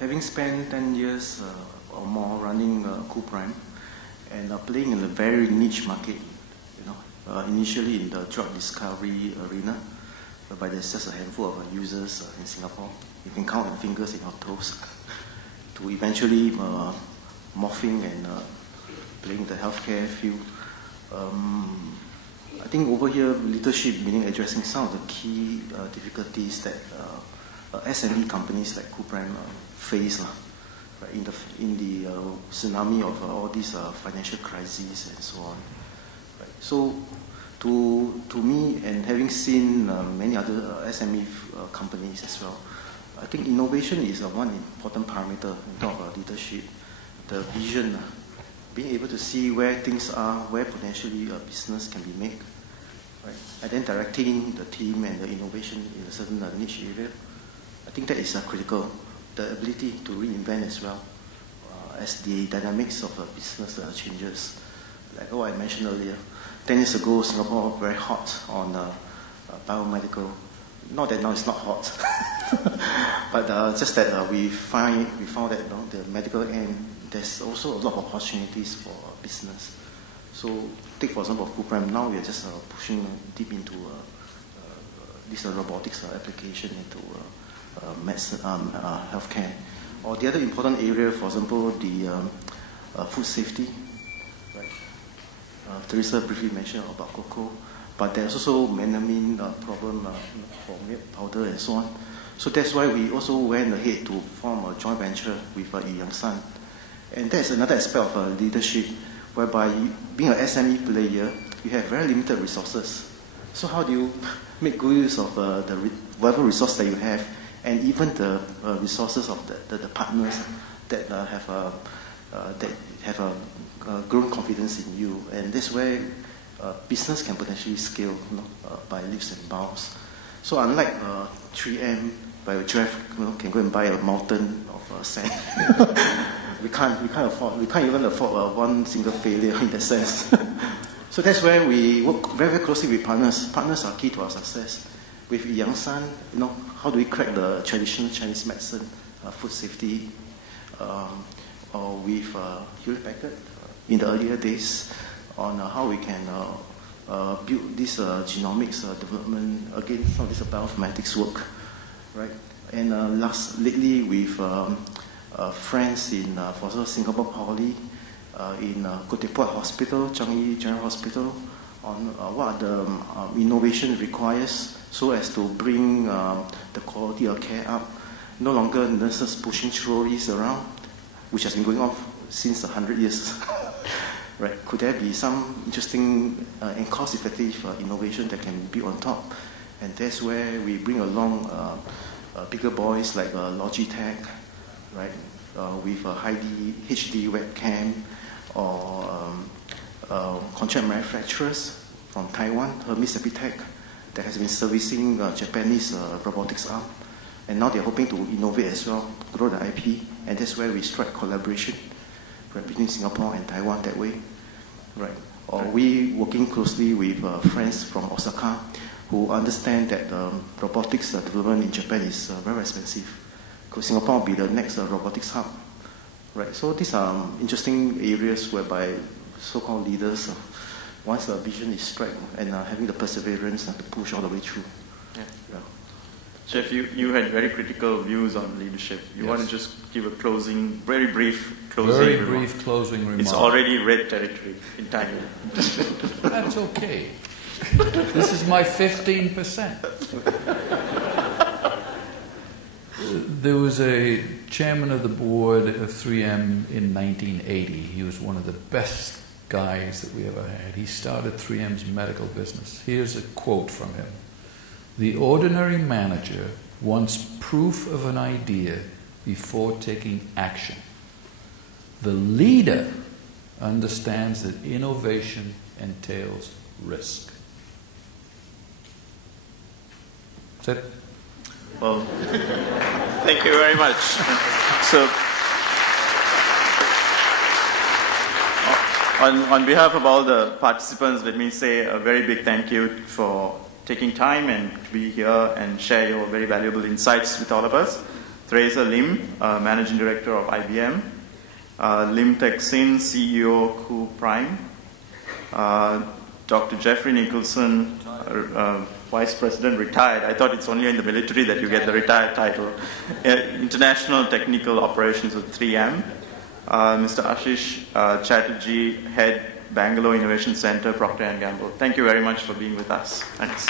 Having spent 10 years or more running CoolPrime and playing in a very niche market, initially in the drug discovery arena, whereby there's just a handful of users in Singapore. You can count on fingers in your toes, to eventually morphing and playing the healthcare field. I think over here, leadership meaning addressing some of the key difficulties that SME companies like CoolPrime face right, in the tsunami of all these financial crises and so on. Right. So, to me, and having seen many other SME companies as well, I think innovation is one important parameter in terms of leadership. The vision, being able to see where things are, where potentially a business can be made, right? And then directing the team and the innovation in a certain niche area. I think that is critical. The ability to reinvent as well as the dynamics of a business changes. Like what I mentioned earlier, 10 years ago, Singapore was very hot on biomedical. Not that now it's not hot, but just that we found that the medical end, there's also a lot of opportunities for business. So take for example CoolPrime, now we are just pushing deep into this robotics application into medicine, healthcare. Or the other important area, for example, the food safety. Right? Teresa briefly mentioned about cocoa, but there's also melamine problem for milk powder and so on. So that's why we also went ahead to form a joint venture with Yang San. And that's another aspect of leadership, whereby being an SME player, you have very limited resources. So how do you make good use of whatever resource that you have, and even the resources of the partners that have grown confidence in you, and that's where business can potentially scale by leaps and bounds. So unlike 3M, by which can go and buy a mountain of sand, we can't even afford one single failure in that sense. So that's where we work very, very closely with partners. Partners are key to our success. With Yang San, how do we crack the traditional Chinese medicine, food safety, or with Hewlett Packard in the earlier days on how we can build this genomics development, again, some of this bioinformatics work, right? And lately with friends in, for example, Singapore Poly, in Kotipot Hospital, Changi General Hospital, on what the innovation requires so as to bring the quality of care up. No longer nurses pushing trolleys around, which has been going on since 100 years. Right? Could there be some interesting and cost-effective innovation that can be on top? And that's where we bring along bigger boys like Logitech, right? With a high HD webcam, or contract manufacturers from Taiwan, Hermes Epitech, that has been servicing Japanese robotics arm. And now they're hoping to innovate as well, grow the IP, and that's where we strike collaboration, right, between Singapore and Taiwan that way, right? Or we working closely with friends from Osaka who understand that robotics development in Japan is very expensive. Because Singapore will be the next robotics hub, right? So these are interesting areas whereby so-called leaders, once the vision is struck and having the perseverance to push all the way through. Yeah. Chef, you had very critical views on leadership. You want to just give a very brief closing remark. It's already red territory in time. That's okay. This is my 15%. There was a chairman of the board of 3M in 1980. He was one of the best guys that we ever had. He started 3M's medical business. Here's a quote from him. "The ordinary manager wants proof of an idea before taking action. The leader understands that innovation entails risk." That's it. Well, thank you very much. So, on behalf of all the participants, let me say a very big thank you for taking time and be here and share your very valuable insights with all of us. Theresa Lim, Managing Director of IBM. Lim Tek Sin, CEO, Ku Prime. Dr. Jeffrey Nicholson, Vice President, retired. I thought it's only in the military that you get the retired title. International Technical Operations of 3M. Mr. Ashish Chatterjee, Head, Bangalore Innovation Center, Procter & Gamble. Thank you very much for being with us. Thanks.